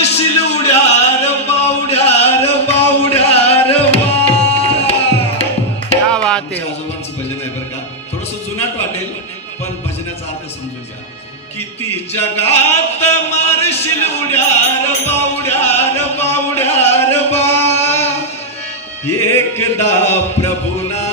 मारशील उड्यार बावड्यार बावड्यार वा. क्या बात आहे. आजोबांचं भजन आहे बरं का, थोडस जुनाट वाटेल पण भजनाचा अर्थ समजून घ्या. किती जगात मारशील उड्यार बावड्यार बावड्यार बा, एकदा प्रभूना